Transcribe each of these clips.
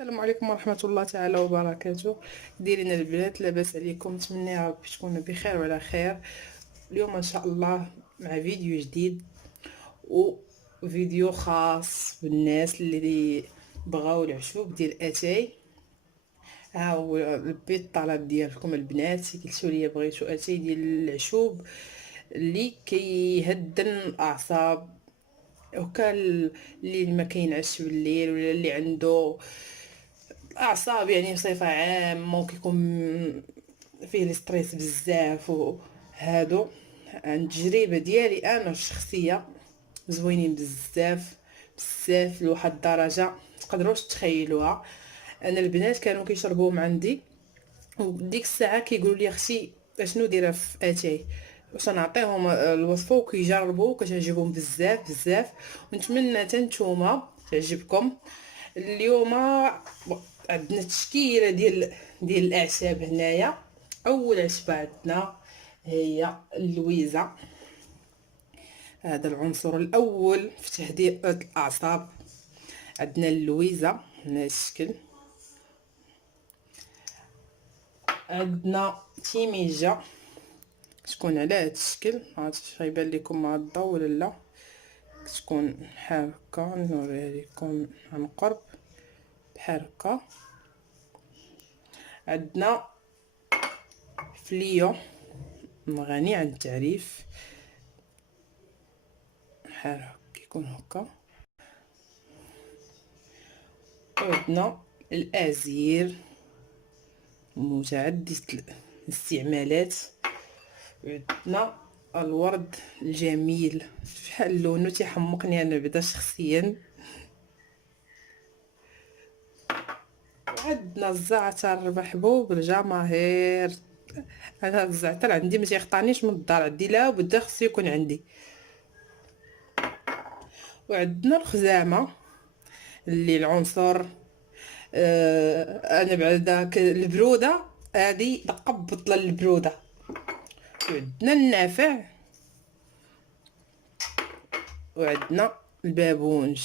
السلام عليكم ورحمة الله تعالى وبركاته. دايرين البنات؟ لاباس عليكم؟ نتمنى يا ربي تكونوا بخير وعلى خير. اليوم ان شاء الله مع فيديو جديد، وفيديو خاص بالناس اللي بغاو العشوب ديال اتاي. ها هو لبيت الطلب ديالكم البنات، قلتوا لي بغيتو اتاي ديال العشوب اللي كيهدن الاعصاب، وكان اللي ما كينعش بالليل ولا اللي عنده الاعصاب يعني بصفه عامه وكيكون فيه الستريس بزاف وهادو. عن التجربه ديالي انا الشخصيه، زوينين بزاف بزاف لواحد الدرجه تقدروش تخيلوها. انا البنات كانوا كيشربوهم عندي، وديك الساعه كيقولوا لي اختي اشنو دايره في اتاي، واش نعطيهم الوصفه وكيجربوا كتعجبهم بزاف بزاف. ونتمنى حتى نتوما تعجبكم. اليوم عندنا تشكيله ديال الاعشاب هنايا. اول عشبه عندنا هي اللويزه، هذا العنصر الاول في تهدئه الاعصاب. عندنا اللويزه من هذا الشكل. عندنا تيميجه تكون على هذا الشكل، معرفتش غيبان لكم مع الضوء ولا لا، تكون بحال هكا. نوريها لكم عن قرب بحال هكا. عندنا فليو غني عن التعريف، بحال هكا كيكون هكا. وعندنا الازير متعدد الاستعمالات. وعندنا الورد الجميل، شحال لونه تيحمقني انا بدا شخصيا. وعندنا الزعتر محبوب الجماهير. انا الزعتر عندي ما تيخطانيش من الدار، عندي لا بدا خصو يكون عندي. وعندنا الخزامه اللي العنصر انا بعد داك البروده هذه دقه بطله البروده. وعندنا النافع، وعندنا البابونج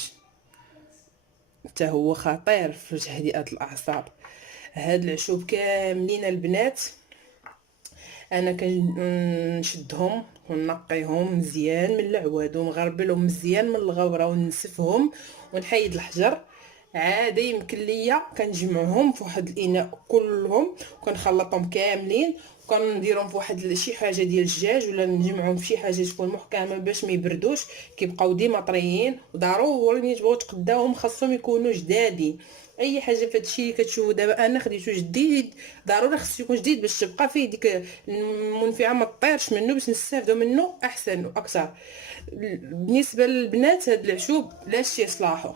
حتى هو خطير في تهدئه الاعصاب. هاد العشوب كاملين البنات انا كنشدهم ونقيهم مزيان من العواد ونغربلهم مزيان من الغوره وننسفهم ونحيد الحجر. عاده يمكن ليا كنجمعهم في واحد الاناء كلهم وكنخلطهم كاملين، وكنديرهم في واحد شي حاجه ديال الدجاج، ولا نجمعهم في شي حاجه تكون محكمه باش ما يبردوش، كيبقاو ديما طريين. وضروري ملي تبغيو تقداوهم خاصهم يكونوا جدادين. اي حاجه في هادشي اللي كتشوفوا دابا انا خديته جديد ضروري خصو يكون جديد باش تبقى فيه ديك المنفعه ما تطيرش منه، باش نستافدوا منه احسن واكثر. بالنسبه للبنات هاد العشوب لاش يصلاحوا،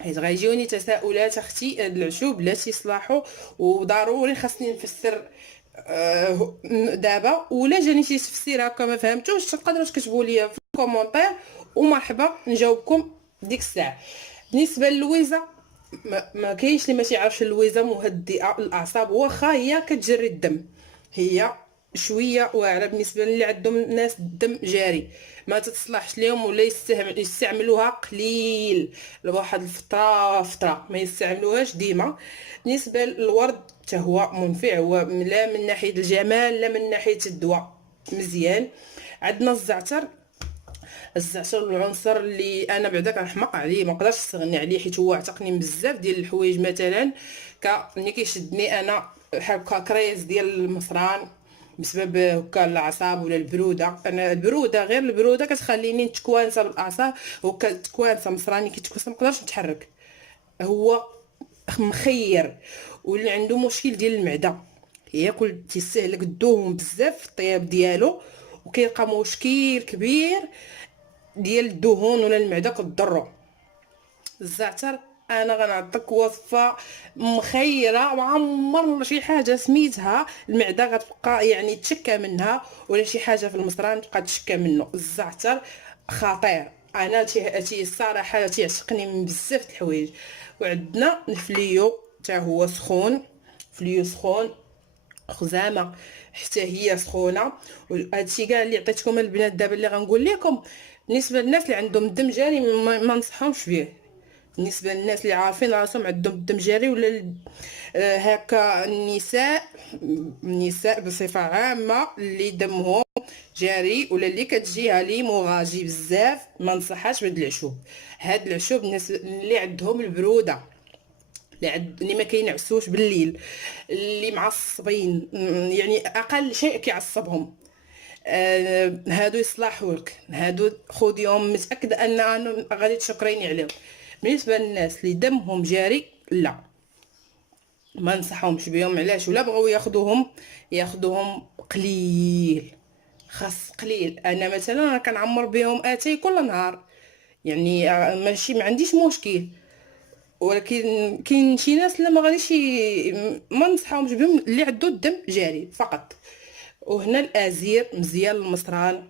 حيت غيجيوني تساؤلات اختي هاد العشوب لاش يصلاحوا، وضروري خاصني نفسر دابا. ولا جاني شي تفسير هكا ما فهمتوش تقدروا تكتبوا لي في الكومونتير ومرحبا نجاوبكم ديك الساعه. بالنسبه للويزه ما كاينش اللي ما تيعرفش اللويزه مهدئه الاعصاب، واخا هي كتجري الدم، هي شويه واعره بالنسبه للي عندهم ناس الدم جاري ما تتصلحش ليهم، ولا يستعملوها قليل لواحد الفتره ما يستعملوهاش ديما. بالنسبه للورد حتى هو منفع، هو لا من ناحيه الجمال لا من ناحيه الدواء مزيان. عندنا الزعتر، الزعتر العنصر اللي انا بعدا كنحماق عليه، ما نقدرش نستغني عليه، حيت هو عتقني بزاف ديال الحوايج. مثلا ملي كيشدني انا بحال هكا كريز ديال المصران بسبب هكا الاعصاب ولا البروده، انا البروده غير البروده كتخليني نتكوانسه بالاعصاب، وكتكوانسه مصراني كيتكوانسه ما نقدرش نتحرك، هو مخير. واللي عنده مشكل ديال المعده ياكل تيستهلك الدهون بزاف في الطياب ديالو، وكيلقى مشكل كبير ديال الدهون ولا المعده كضرو. الزعتر انا غنعطيك وصفه مخيره، وعمر شي حاجه سميتها المعده غتبقى يعني تشكى منها، ولا شي حاجه في المصران تبقى تشكى منه. الزعتر خطير، انا تي الصراحه تيعشقني من بزاف د الحوايج. وعندنا الفليو حتى هو سخون، فليو سخون، خزامه حتى هي سخونه. وهادشي كاع اللي عطيتكم البنات دابا اللي غنقول لكم بالنسبه للناس اللي عندهم الدم جاري ما ننصحهمش به، بالنسبه للناس اللي عارفين راسهم عندهم الدم جاري ولا هكا النساء بصفه عامه اللي دمهم جاري ولا اللي كتجيها ليموغاجي بزاف، ما نصحاش بهاد العشوب. هاد العشوب الناس اللي عندهم البروده، اللي ما كينعسوش بالليل، اللي معصبين، يعني اقل شيء كيعصبهم، هادو يصلحوا لك، هادو خذيهم متاكده ان غادي تشكريني عليهم. بالنسبه للناس اللي دمهم جاري لا، ما ننصحهمش بهم. علاش؟ ولا بغاو ياخذوهم قليل، خاص قليل. انا مثلا انا كنعمر بهم اتاي كل نهار، يعني ماشي ما عنديش مشكل، ولكن كاين شي ناس لا ما غاديش ما نصحهمش بهم اللي عنده الدم جاري فقط. وهنا الازير مزيان للمصران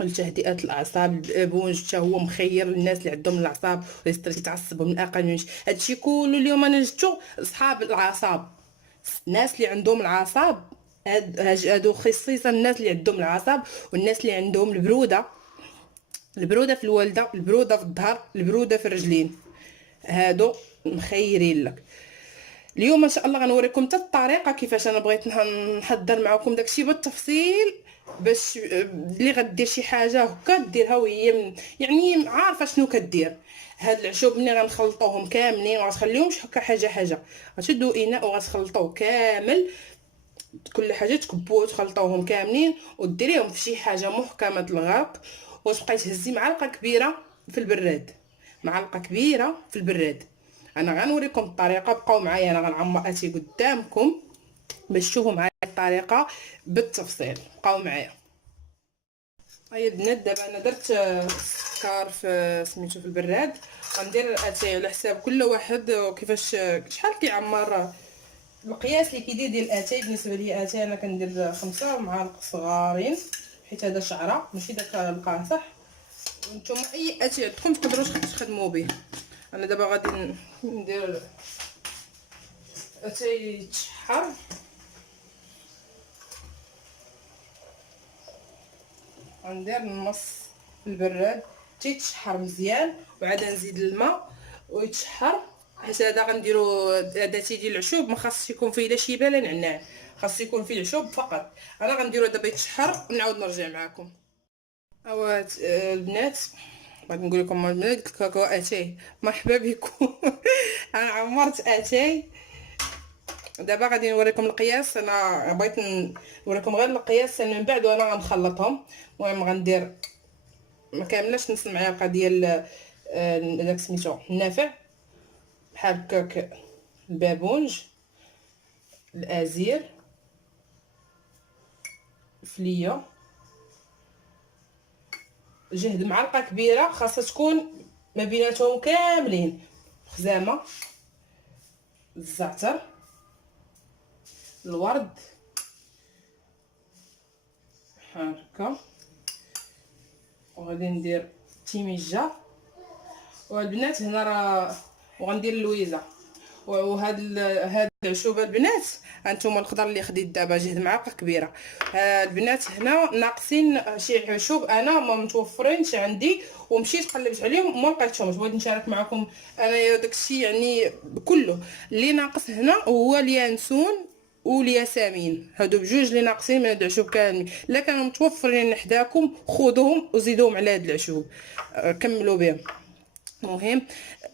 لتهدئه الاعصاب، البونج حتى هو مخير للناس اللي عندهم الاعصاب ويستر يتعصبوا من اقل من شيء. هادشي كله اليوم انا جبتو اصحاب الاعصاب، الناس اللي عندهم العصاب، هادو خصيصا الناس اللي عندهم العصب والناس اللي عندهم البروده في الوالده، البروده في الظهر، البروده في الرجلين، هادو مخيرين لك. اليوم ان شاء الله غنوريكم حتى الطريقه كيفاش انا بغيت نحضر معكم داكشي بالتفصيل، باش اللي غدير شي حاجه هكا ديرها وهي يعني عارفه شنو كدير. هاد العشوب ملي غنخلطوهم كاملين وغتخليهمش هكا حاجه حاجه، غتشدوا اناء وغتخلطوه كامل، كل حاجه تكبوه وتخلطوهم كاملين وديريهم في شي حاجه محكمه الغرق، وتبقاي تهزي معلقه كبيره في البراد، معلقه كبيره في البراد. انا غنوريكم الطريقه، بقاو معايا، انا غنعمر اتي قدامكم باش تشوفوا معايا الطريقه بالتفصيل، بقاو معايا. هيا البنات دابا انا درت السكر في سميتو في البراد، غندير اتاي على حساب كل واحد كيفاش شحال كيعمر القياس اللي كيدير ديال الاتاي. بالنسبه لي اتاي انا كندير 5 معالق صغارين، حيت هذا شعره ماشي داك القاصح. وانتم اي اتاي عندكم تقدروا تخدموا به. انا دابا غادي ندير اتاي يتشحر، غندير النص في البراد تيتشحر مزيان، وعاد نزيد الماء ويتشحر، حيت هذا غنديرو هذا تيدي العشوب ما خاصش يكون فيه لا شيبه لا نعناع، خاص يكون فيه العشوب فقط. انا غنديرو دابا يتشحر ونعاود نرجع معكم. اوات البنات، بغيت نقول لكم البنات الكاكاو اتاي مرحبا بكم. انا عمرت اتاي، دابا غادي نوريكم القياس. انا بغيت نوريكم غير القياس من بعد وانا غنخلطهم. المهم غندير ما كاملاش نص معلقه ديال داك سميتو النافع، بحال هكاك البابونج، الازير، فليه، جهد معلقه كبيره خاصها تكون ما بيناتهم كاملين، خزامه، الزعتر، الورد، بحال هكا، وغادي ندير التيميجه، والبنات هنا راه وغندير اللويزه. هاد العشوبه البنات هانتوما الخضر اللي خديت دابا جهد معلقه كبيره. البنات هنا ناقصين شي عشوب انا ما متوفرينش عندي، ومشيت قلبت عليهم وما لقيتهمش، بغيت نشارك معكم انا داكشي يعني كله. اللي ناقص هنا هو اليانسون والياسمين، هادو بجوج اللي ناقصين من هاد العشوب كاملين. الا كانوا متوفرين حداكم خذوهم وزيدوهم على هاد العشوب، كملوا بهم. المهم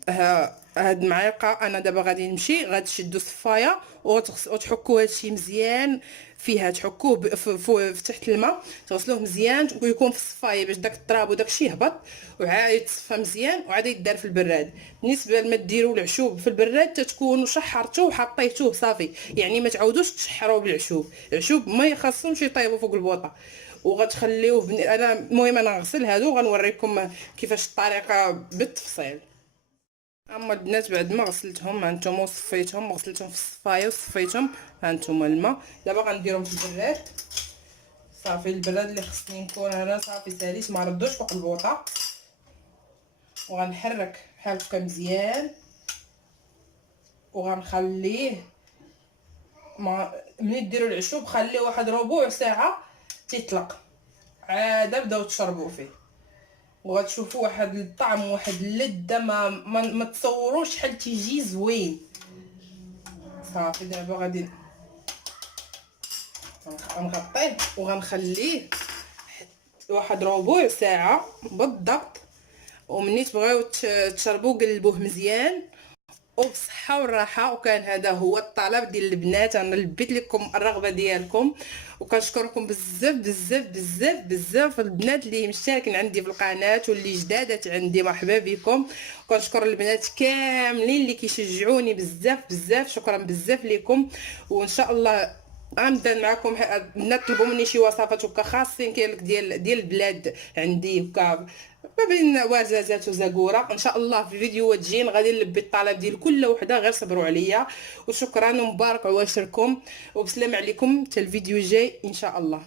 هاد المعلقه انا دابا غادي نمشي، غادي تشدوا صفايه وتحكوا هادشي مزيان فيها، تحكوه في تحت الماء، تغسلوه مزيان ويكون في الصفايه باش داك التراب وداكشي يهبط، وعاد يتصفى مزيان وعاد يدار في البراد. بالنسبه لما ديروا العشوب في البراد تتكونوا شحرتوه وحطيتوه صافي، يعني ما تعاودوش تشحروا بالعشوب، العشوب ما يخصهمش يطيبوا فوق البوطه، وغتخليوه انا المهم انا نغسل هادو وغنوريكم كيفاش الطريقه بالتفصيل. اما البنات بعد ما غسلتهم هانتوما وصفيتهم وغسلتهم في الصفايه وصفيتهم، هانتوما الماء. دابا غنديرهم في البراد صافي، البراد اللي خصني نكون انا صافي ساليت ما ردوش فوق البوطه، وغنحرك بحال هكا مزيان وغنخليه ملي ديروا العشوب خليه واحد ربع ساعه تيطلق، عاد بداو تشربوا فيه. وغتشوفوا واحد الطعم واحد اللذه ما تصوروش شحال تيجي زوين. صافي دابا غادي غنغطيه وغنخليه واحد ربع ساعه بالضبط. ومني تبغيو تشربوا قلبوه مزيان وبصحه والراحه. وكان هذا هو الطلب ديال البنات، انا لبيت لكم الرغبه ديالكم. وكنشكركم بزاف بزاف بزاف بزاف البنات اللي مشتركين عندي في القناه واللي جدادات عندي، مرحبا بكم. كنشكر البنات كاملين اللي كيشجعوني بزاف بزاف، شكرا بزاف لكم. وان شاء الله غنبدا معكم البنات طلبوا مني شي وصفات هكا خاصين كاين ديال البلاد عندي هكا ما بين وزازات وزاكوره. ان شاء الله في فيديوهات جايين غادي نلبي الطلب ديال كل وحده، غير صبروا عليا. وشكرا ومبارك عواشركم وبسلام عليكم حتى الفيديو الجاي ان شاء الله.